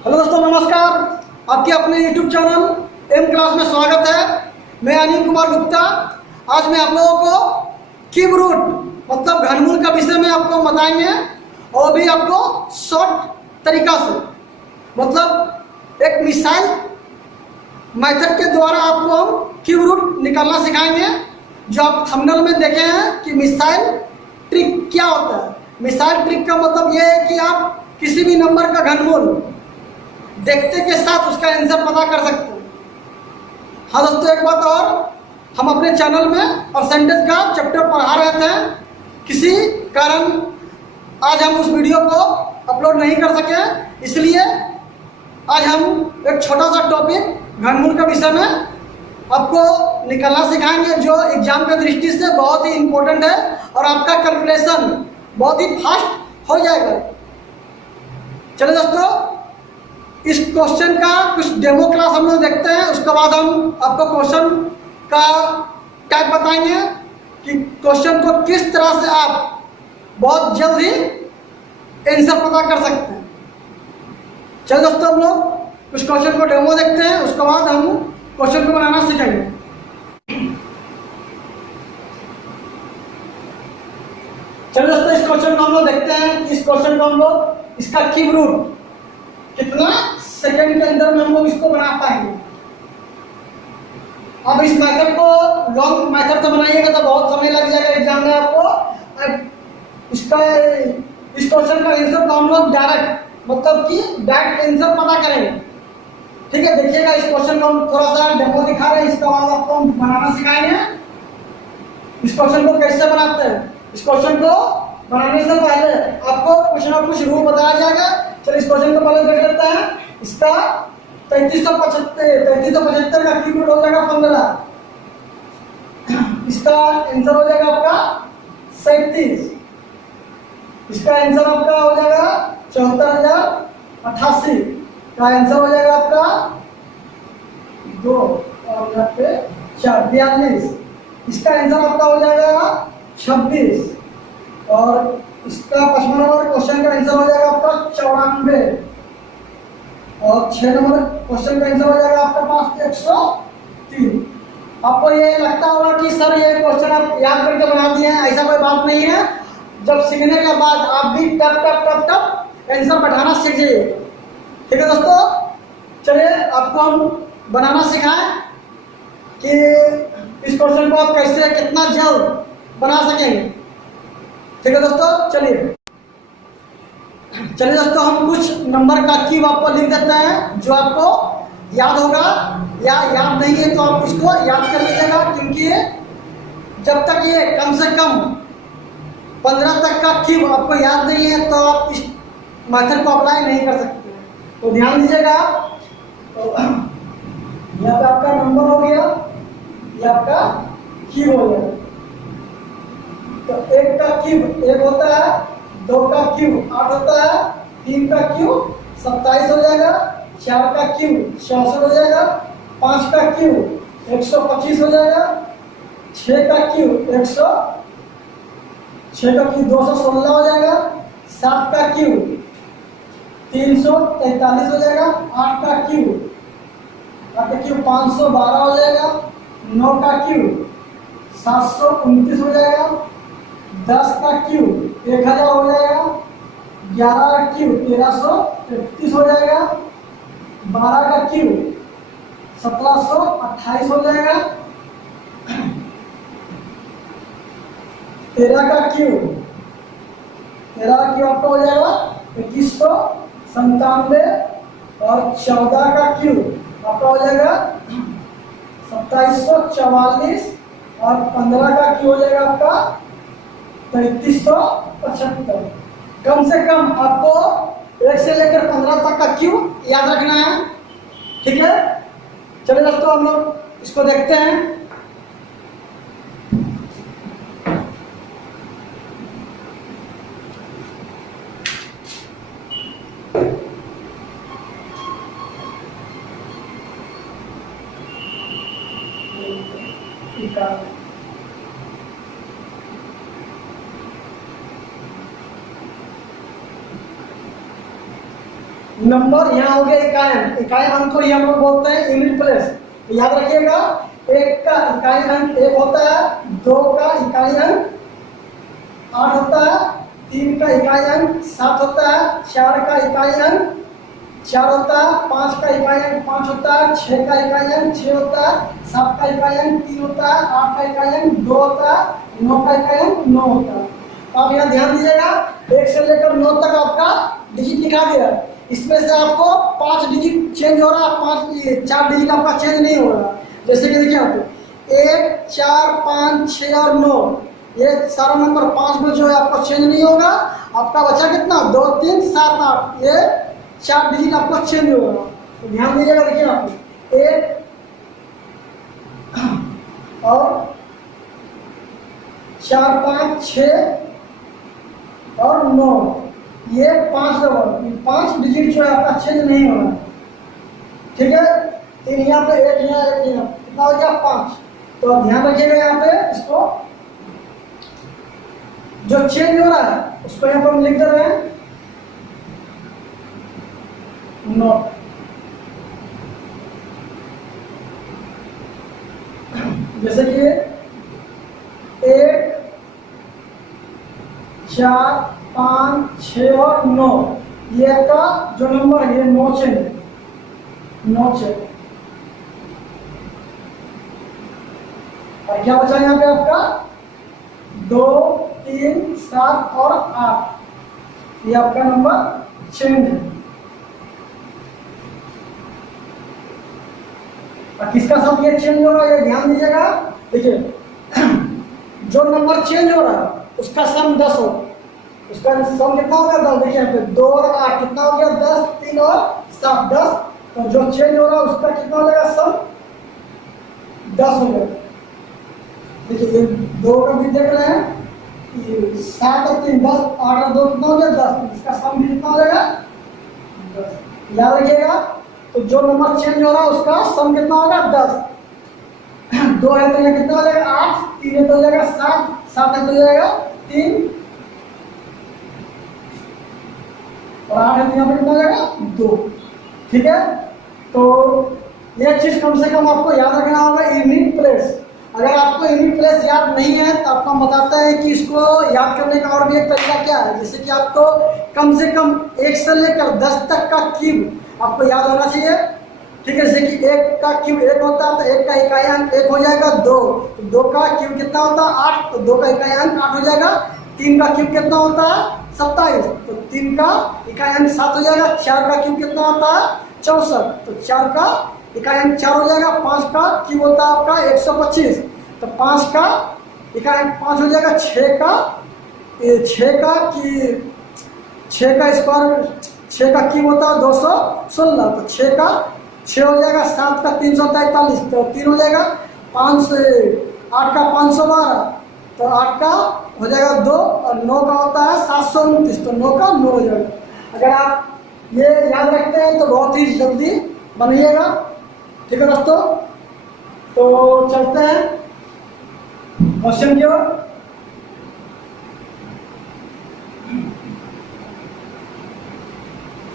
Hello दोस्तों, नमस्कार। आपके अपने YouTube चैनल एम क्लास में स्वागत है। मैं अनिल कुमार गुप्ता। आज मैं आप लोगों को क्यूब रूट मतलब घनमूल का विषय में आपको बताएंगे, और भी आपको शॉर्ट तरीका से मतलब एक मिसाइल मेथड के द्वारा आपको हम क्यूब रूट निकालना सिखाएंगे। जो आप थंबनेल में देखे हैं कि मिसाइल ट्रिक क्या होता है। मिसाइल ट्रिक का मतलब यह है कि आप किसी भी नंबर का घनमूल देखते के साथ उसका आंसर पता कर सकते हैं। हाँ दोस्तों, एक बात और, हम अपने चैनल में परसेंटेज का चैप्टर पढ़ा रहे थे। किसी कारण आज हम उस वीडियो को अपलोड नहीं कर सके, इसलिए आज हम एक छोटा सा टॉपिक घनमूल का विषय में आपको निकालना सिखाएंगे, जो एग्जाम की दृष्टि से बहुत ही इम्पोर्टेंट है और आपका कैलकुलेशन बहुत ही फास्ट हो जाएगा। चलिए दोस्तों, इस क्वेश्चन का कुछ डेमो क्लास हम लोग देखते हैं। उसके बाद हम आपको क्वेश्चन का टाइप बताएंगे कि क्वेश्चन को किस तरह से आप बहुत जल्द ही आंसर पता कर सकते हैं। चलिए दोस्तों, हम लोग कुछ क्वेश्चन को डेमो देखते हैं, उसके बाद हम क्वेश्चन को बनाना सीखेंगे। चलिए दोस्तों, इस क्वेश्चन को हम लोग देखते हैं। इस क्वेश्चन को हम लोग इसका क्यूब रूट कितना सेकंड के अंदर में हम लोग इसको बना पाएंगे। अब इस मेथड को लॉन्ग मेथड से बनाइएगा तो बहुत समय लग जाएगा एग्जाम में आपको। इस क्वेश्चन का आंसर को हम लोग डायरेक्ट मतलब कि डायरेक्ट आंसर पता करेंगे। ठीक है, देखिएगा इस क्वेश्चन को हम थोड़ा सा डेमो दिखा रहे हैं, इसके बाद आपको हम बनाना सिखाएंगे। इस क्वेश्चन को कैसे बनाते हैं, इस क्वेश्चन को बनाने से पहले आपको कुछ ना कुछ रूल बताया जाएगा। चलिए इस क्वेश्चन को पहले देख लेते हैं। इसका 3375 का क्यूब रूट हो जाएगा 15। इसका आंसर हो जाएगा आपका 37। इसका आंसर आपका हो जाएगा 74,088 का आंसर हो जाएगा आपका 2 और यहाँ पे 42। इसका आंसर आपका हो जाएगा 26 और इसका 55 नंबर क्वेश्चन का आंसर हो जाएगा आपका 94 और 6 नंबर क्वेश्चन का आंसर हो जाएगा आपका पास 103। आपको ये लगता होगा कि सर ये क्वेश्चन आप याद करके बना दिए हैं, ऐसा कोई बात नहीं है। जब सीखने के बाद आप भी टप टप टप टप आंसर बैठाना सीख जाइए। ठीक है दोस्तों, चलिए आपको हम बनाना सिखाएं कि इस क्वेश्चन को आप कैसे कितना जल्द बना सकेंगे। ठीक है दोस्तों, चलिए दोस्तों, हम कुछ नंबर का क्यूब आपको लिख देते हैं जो आपको याद होगा, या याद नहीं है तो आप इसको याद कर लीजिएगा, क्योंकि जब तक ये कम से कम 15 तक का क्यूब आपको याद नहीं है तो आप इस मेथड को अप्लाई नहीं कर सकते। तो ध्यान दीजिएगा। तो यहाँ पे आपका नंबर हो गया, ये आपका क्यूब हो गया। तो 1 का क्यूब 1 होता है, 2 का क्यूब 8 होता है, 3 का क्यूब 27 हो जाएगा, 4 का क्यूब 66 हो जाएगा, 5 का क्यूब 125 हो जाएगा, 6 का क्यूब 216 हो जाएगा, 7 का क्यूब 343 हो जाएगा, 8 का क्यूब 512 हो जाएगा, 9 का क्यूब 729 हो जाएगा, 10 का क्यूब 1000 हो जाएगा, 11 का क्यूब 1333 हो जाएगा, 12 का क्यूब 1728 हो जाएगा, 13 का क्यूब आपका हो जाएगा 2197 और 14 का क्यूब आपका हो जाएगा 2744 और 15 का क्यूब हो जाएगा आपका 3375। कम से कम आपको 1 से लेकर 15 तक का क्यूब याद रखना है। ठीक है, चलिए दोस्तों, हम लोग इसको देखते हैं। नंबर यहाँ हो गया इकाई, इकाई अंक को ये हम लोग बोलते हैं यूनिट प्लेस। तो याद रखिएगा, एक का इकाई अंक 1 होता है, 2 का इकाई अंक 8 होता है, 3 का इकाई अंक 7 होता है, 4 का इकाई अंक 4 होता है, 5 का इकाई अंक 5 होता है, 6 का इकाई अंक 6 होता है, 7 का इकाई अंक 3 होता है, 8 का इकाई अंक 2 होता है, 9 का इकाई अंक 9 होता है। तो आप यहाँ ध्यान दीजिएगा, 1 से लेकर 9 तक आपका डिजिट लिखा गया है। इसमें से आपको 5 डिजिट चेंज हो रहा है, 4 डिजिट आपका चेंज नहीं हो रहा। जैसे कि देखिए आपको 1, 4, 5, 6 और 9, ये सारा नंबर 5 में जो है आपका चेंज नहीं होगा। आपका बचा कितना, 2, 3, 7, 8, ये 4 डिजिट आपका चेंज होगा। तो ध्यान दीजिएगा, देखिए आपको 1 और 4, 5, 6 और 9, ये 5 डिजिट जो है आपका चेंज नहीं होना। ठीक है, 3 यहाँ पे, 1 यहाँ, 1 यहाँ, कितना हो गया 5। तो ध्यान रखिएगा यहाँ पे, इसको जो चेंज हो रहा है उसको यहाँ पर हम लिख दे रहे हैं नोट। जैसे कि 1, 4, 5, 6 और 9, ये का जो नंबर है 9 चेंज, 9 चेंज। और क्या बचा यहाँ पे आपका 2, 3, 7 और 8, ये आपका नंबर चेंज है। और किसका साथ ये चेंज हो रहा है, ये ध्यान दीजिएगा। देखिए जो नंबर चेंज हो रहा है उसका सम 10 हो, उसका सम कितना होगा 10। देखिए यहाँ पे 2 और 8 कितना हो गया 10, 3 और 7 10। तो जो चेंज हो रहा है उसका कितना हो जाएगा, सम 10 हो गया। देखिए ये 2 का भी देख रहे हैं, 7 और 3 10, 8 और 2 कितना हो गया 10, इसका सम भी कितना हो जाएगा 10। याद रखिएगा, तो जो नंबर चेंज हो रहा है उसका सम कितना होगा 10। 2 है तो ये कितना हो जाएगा 8, 3 है तो हो जाएगा 7, 7 है तो हो जाएगा 3 और 8 है तो यहाँ पे कितना हो जाएगा 2। ठीक है, तो ये चीज कम से कम आपको याद रखना होगा, यूनिट प्लेस। अगर आपको यूनिट प्लेस याद नहीं है तो आपको हम बताते हैं कि इसको याद करने का और भी एक तरीका क्या है। जैसे कि आपको कम से कम 1 से लेकर 10 तक का क्यूब आपको याद होना चाहिए। ठीक है, जैसे कि 1 का क्यूब 1 होता है तो 1 का इकाई अंक 1 हो जाएगा 2, तो 2 का क्यूब कितना होता है 8, तो 2 का इकाई अंक 8 हो जाएगा। 3 का क्यूब कितना होता है 27, तो 3 का इकाई अंक 7 हो जाएगा। 4 का क्यूब कितना होता है 64, तो 4 का इकाई अंक 4 हो जाएगा। 5 का क्यूब होता है आपका 125, तो 5 का इकाई अंक 5 हो जाएगा। 6 का क्यूब होता है 216, तो 6 का 6 हो जाएगा। 7 का 343, तो 3 हो जाएगा। 8 का 512, तो 8 का हो जाएगा 2, और 9 का होता है 729, तो 9 का 9 हो जाएगा। अगर आप ये याद रखते हैं तो बहुत ही जल्दी बनिएगा। ठीक है दोस्तों, तो चलते हैं क्वेश्चन की ओर।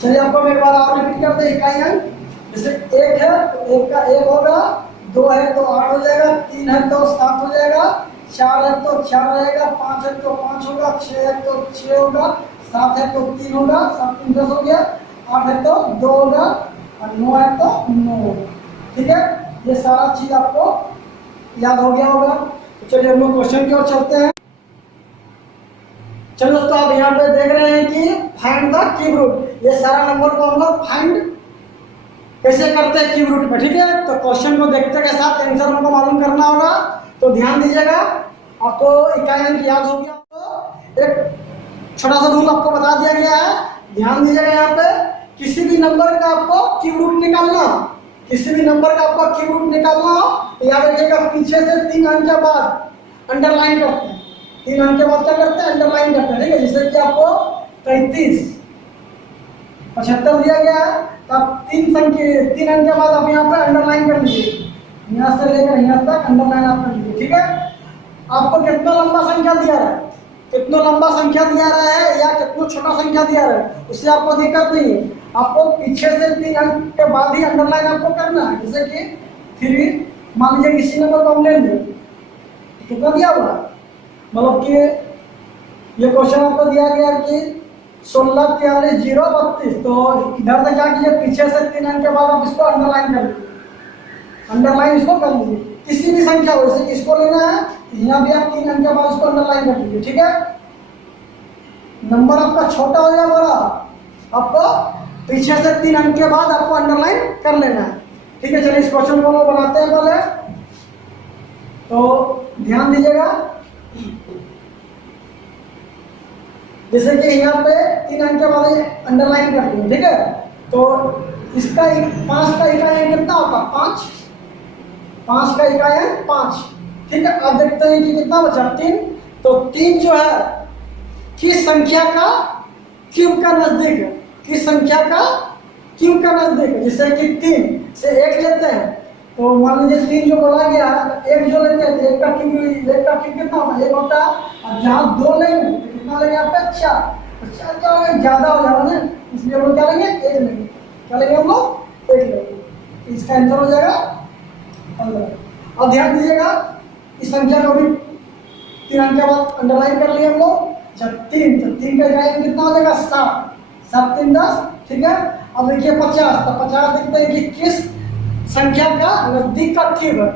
चलिए आपको एक बार और रिपीट करते हैं इकाई अंक। जैसे 1 है तो 1 का 1 होगा, 2 है तो 8 हो जाएगा, 3 है तो 7 हो जाएगा, 4 है तो 4 रहेगा, 5 है तो 5 होगा, 6 है तो 6 होगा, 7 है तो 3 होगा, 7 3 10 हो गया, 8 है तो 2 होगा, और 9 है तो 9 होगा। ठीक है, ये सारा चीज आपको याद हो गया होगा। तो चलिए हम लोग क्वेश्चन की ओर चलते हैं। चलो दोस्तों, आप यहाँ पे देख रहे हैं कि फाइंड द क्यूब रूट, ये सारा नंबर को हम लोग फाइंड कैसे करते हैं क्यूब रूट में। ठीक है, तो क्वेश्चन को देखते के साथ आंसर हमको मालूम करना होगा। तो ध्यान दीजिएगा, आपको इकाई अंक याद हो गया तो एक छोटा सा रूल आपको बता दिया गया है। ध्यान दीजिएगा, यहाँ पे किसी भी नंबर का आपको क्यूब रूट निकालना, किसी भी नंबर का आपको क्यूब रूट निकालना हो तो याद रखिएगा, पीछे से 3 अंक के बाद अंडरलाइन करते हैं। 3 अंक के बाद क्या करते हैं, अंडरलाइन करते हैं। ठीक है, जैसे कि आपको 35 75 दिया गया है, तो आप 3 अंक के बाद आप यहाँ पे अंडरलाइन कर लीजिए, यहाँ से लेकर यहाँ तक अंडरलाइन आप कर लीजिए। ठीक है, आपको कितना लंबा संख्या दिया रहा है, कितना लंबा संख्या दिया रहा है या कितना छोटा संख्या दिया रहा है, उससे आपको दिक्कत नहीं है। आपको पीछे से 3 अंक के बाद ही अंडरलाइन आपको करना है। जैसे कि 3, मान लीजिए इसी नंबर को हम ले लिए, कितना दिया हुआ, मतलब कि ये क्वेश्चन आपको दिया गया कि 16, 43, 0, 32। तो इधर से क्या कीजिए, पीछे से 3 अंक के बाद आप इसको अंडरलाइन कर लीजिए, अंडरलाइन इसको कर लीजिए। किसी भी संख्या हो, जैसे इसको लेना है, यहाँ भी आप 3 अंक के बाद इसको अंडरलाइन कर लीजिए। ठीक है, नंबर आपका छोटा हो या बड़ा, आपको पीछे से 3 अंक के बाद आपको अंडरलाइन कर लेना है। ठीक है, चलिए इस क्वेश्चन को हम बनाते हैं पहले। तो ध्यान दीजिएगा, जैसे कि यहाँ पे 3 अंक के बाद अंडरलाइन कर लिया। ठीक है, तो इसका 5 का इकाई कितना होता है, 5 का इकाई 5। ठीक है, अब देखते हैं कि कितना बचा, 3। तो 3 जो है किस संख्या का क्यूब का नजदीक है, किस संख्या का क्यूब का नजदीक है। जैसे कि 3 से 1 लेते हैं, तो मान लीजिए 3 जो बोला गया है, 1 जो लेते हैं तो 1 का क्यूब कितना होता है, 1 होता है। और जहाँ 2 लेंगे तो कितना लेंगे यहाँ पे, 4। तो 4 क्या होगा, ज्यादा हो जाएगा ना, इसलिए हम लोग क्या लेंगे, 1 लेंगे। क्या लेंगे हम लोग, 1 लेंगे। इसका आंसर हो जाएगा 15। अब ध्यान दीजिएगा, इस संख्या को भी 3 अंक के बाद अंडरलाइन कर लिए हम लोग। जब 3, तो 3 का इकाई कितना हो जाएगा, 7, 7 3 10। ठीक है, अब देखिए 50, तो 50 देखते हैं कि किस संख्या का नजदीक का क्यूब है।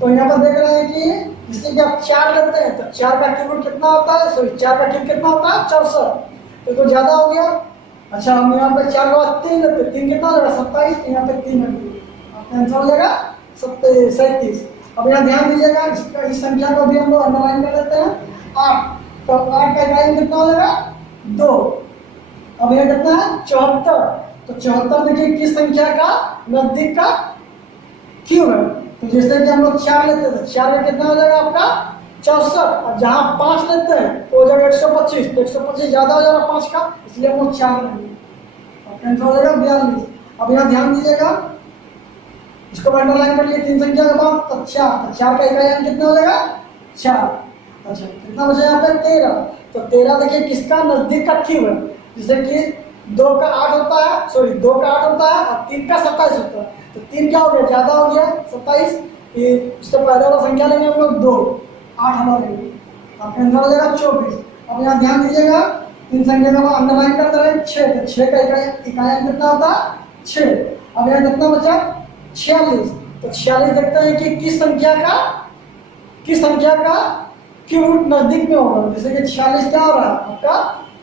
तो यहाँ पर देख रहे हैं कि जिससे कि आप 4 लेते हैं, तो 4 का क्यूब कितना होता है, सॉरी 4 का क्यूब कितना होता है, 64। तो ज्यादा हो गया। अच्छा, हम यहाँ पे 4 के बाद 3 लेते हैं, 3 कितना हो जाएगा, 27। यहाँ पे 3 आपका आंसर हो जाएगा 37। अब यहाँ ध्यान दीजिएगा, इस संख्या को भी हम लोग अंडरलाइन कर लेते हैं, 8। तो 8 का इकाई कितना हो जाएगा, 2। अब यह कितना है, 74। तो 74 देखिए किस संख्या का नजदीक का क्यूब है। तो जैसे कि हम लोग 4 लेते हैं, तो 4 का कितना हो जाएगा आपका, 64। और जहाँ 5 लेते हैं तो हो जाएगा 125। तो 125 ज्यादा हो जाएगा 5 का, इसलिए हम लोग 4 लेंगे। आंसर हो जाएगा 42। अब यहाँ ध्यान दीजिएगा, इसको अंडरलाइन कर लिए 3 संख्या के बाद, तो 4। तो 4 का इकाई कितना हो जाएगा, 4। अच्छा, कितना बचा यहाँ पे, 13। तो 13 देखिए किसका नजदीक का क्यूब है। जैसे कि 2 का 8 होता है, सॉरी 2 का 8 होता है और 3 का 27 होता है। तो 3 क्या हो गया, ज्यादा हो गया, 27। इससे पहले वाला संख्या लेंगे हम लोग 2, 8 हमारे लेंगे, आपका आंसर हो जाएगा 24। अब यहाँ ध्यान दीजिएगा, 3 संख्या का अंडरलाइन करते रहे, 6। तो 6 का इकाई कितना होता है, 6। अब यहाँ कितना बचा, 46। तो 46 देखते हैं कि किस संख्या का क्यूब नजदीक में होगा। जैसे कि 46 क्या हो रहा है आपका,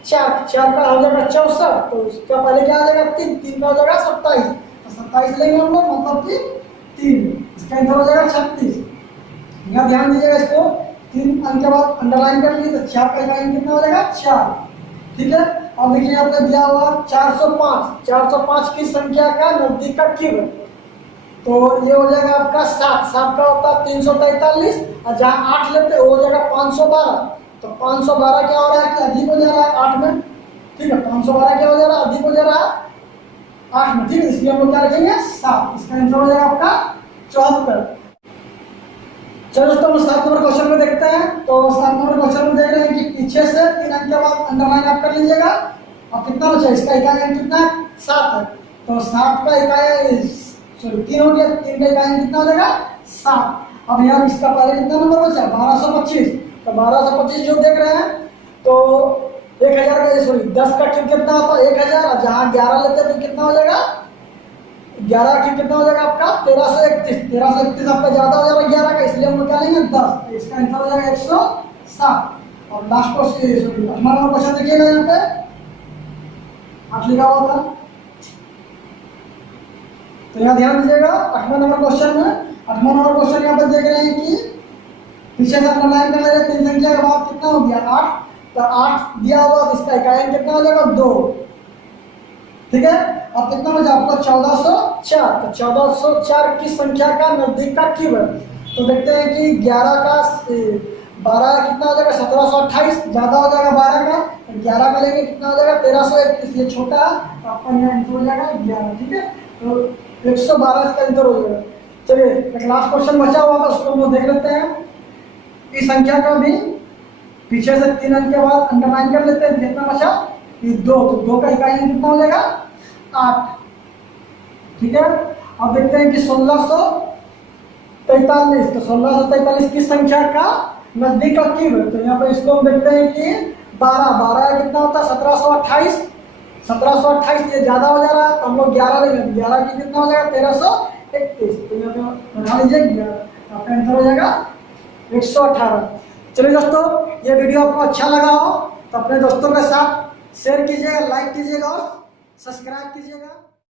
4 का हो जाएगा 64। तो इसका पहले क्या आ जाएगा, 3 का हो जाएगा 27। तो 27 लेंगे हम लोग, मतलब कि 3। इसका आंसर हो जाएगा 36। यहाँ ध्यान दीजिएगा, इसको 3 अंक के बाद अंडरलाइन कर लिए, तो 4 का इकाई कितना हो जाएगा, 4। ठीक है, अब देखिए यहाँ पे दिया हुआ 405। 405 की संख्या का नजदीक का क्यूब है। तो ये हो जाएगा आपका 7। 7 का होता है 343। और जहाँ 8 लेते हैं वो हो जाएगा 512। तो 512 क्या हो रहा है कि अधिक हो जा रहा है 8 में। ठीक है, 512 क्या हो जा रहा है, अधिक हो जा रहा है 8 में। ठीक है, इसलिए हम लोग क्या रखेंगे, 7। इसका आंसर हो जाएगा आपका 74। चलो दोस्तों, 7 नंबर क्वेश्चन में देखते हैं। तो 7 नंबर क्वेश्चन में देख रहे हैं कि पीछे से 3 अंक के बाद अंडरलाइन आप कर लीजिएगा। अब कितना बचा, इसका इकाई कितना है, 7 है। तो 7 का इकाई, सॉरी 3 हो गया, 3 का इकाई कितना हो जाएगा, 7। अब यहाँ इसका पहले कितना नंबर बचा, 1225। तो 1225 जो देख रहे हैं, तो 1000 का, सॉरी 10 का क्यूब कितना होता है, 1000। और जहाँ 11 लेते हैं तो कितना हो जाएगा, 11 का क्यूब कितना हो जाएगा आपका, 1331। 1331 आपका ज्यादा हो जाएगा 11 का, इसलिए हम लोग क्या लेंगे, 10। तो इसका आंसर हो जाएगा 107। और लास्ट क्वेश्चन, सॉरी 8वां नंबर क्वेश्चन देखिएगा, यहाँ पे 8 लिखा हुआ था। तो यहाँ ध्यान दीजिएगा, 8वां नंबर क्वेश्चन में, 8वां नंबर क्वेश्चन यहाँ पर देख रहे हैं कि पीछे से अंडरलाइन कर रहे हैं, 3 संख्या के बाद कितना हो गया, 8। तो 8 दिया हुआ, तो इसका इकाई कितना हो जाएगा, 2। ठीक है, अब कितना बचा आपको, 1404। तो 1404 की संख्या का नजदीक का क्यूब है। तो देखते हैं कि 11 का 12 कितना हो जाएगा, 1728। ज्यादा हो जाएगा 12 का, 11 का लेंगे कितना हो जाएगा, 1331। ये छोटा है, तो आपका यहाँ आंसर हो जाएगा 11। ठीक है, तो 112 इसका आंसर हो जाएगा। चलिए एक लास्ट क्वेश्चन बचा हुआ था, उसको हम देख लेते हैं। इस संख्या का भी पीछे से 3 अंक के बाद अंडरलाइन कर लेते हैं। कितना बचा, ये 2। तो 2 का इकाई कितना हो जाएगा, 8। ठीक है, अब देखते हैं कि 1643, तो 1643 किस संख्या का नजदीक का क्यूब है। तो यहाँ पर इसको हम देखते हैं कि 12 कितना होता है 1728। 1728 ये ज्यादा हो जा रहा है तो हम लोग 11 लेंगे, 11 की कितना हो जाएगा 1331। तो यहाँ पे बना लीजिए, आपका आंसर हो जाएगा 118। चलिए दोस्तों, ये वीडियो आपको अच्छा लगा हो तो अपने दोस्तों के साथ शेयर कीजिएगा, लाइक कीजिएगा और सब्सक्राइब कीजिएगा।